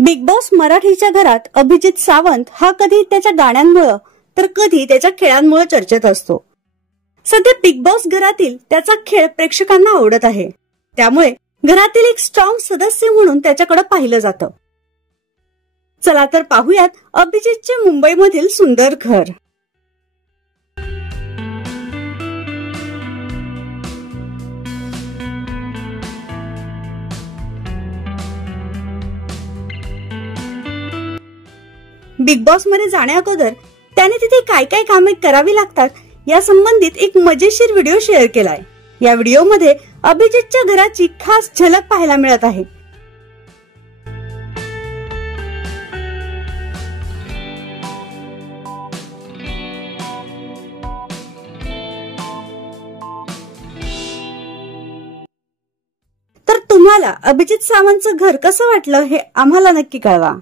Big boss मराठीच्या घरात अभिजित सावंत हा कधी त्याच्या गाण्यांमुळे तर कधी त्याच्या खेळांमुळे चर्चेत असतो। सध्या बिग बॉस घरातील त्याचा खेळ प्रेक्षकांना आवडत आहे, त्यामुळे घरातील एक स्ट्रॉंग सदस्य म्हणून त्याच्याकडे पाहिलं जातं। चला तर पाहूयात अभिजितचे मुंबईमधील सुंदर घर। बिग बॉस मध्ये जाण्या अगोदर त्याने तिथे काय काय कामे करावी लागतात या संबंधित एक मजेशीर व्हिडिओ शेअर केलाय। या व्हिडिओमध्ये अभिजितच्या घराची खास झलक पाहायला मिळत आहे। तर तुम्हाला अभिजित सावंतचं घर कसं वाटलं हे आम्हाला नक्की कळवा।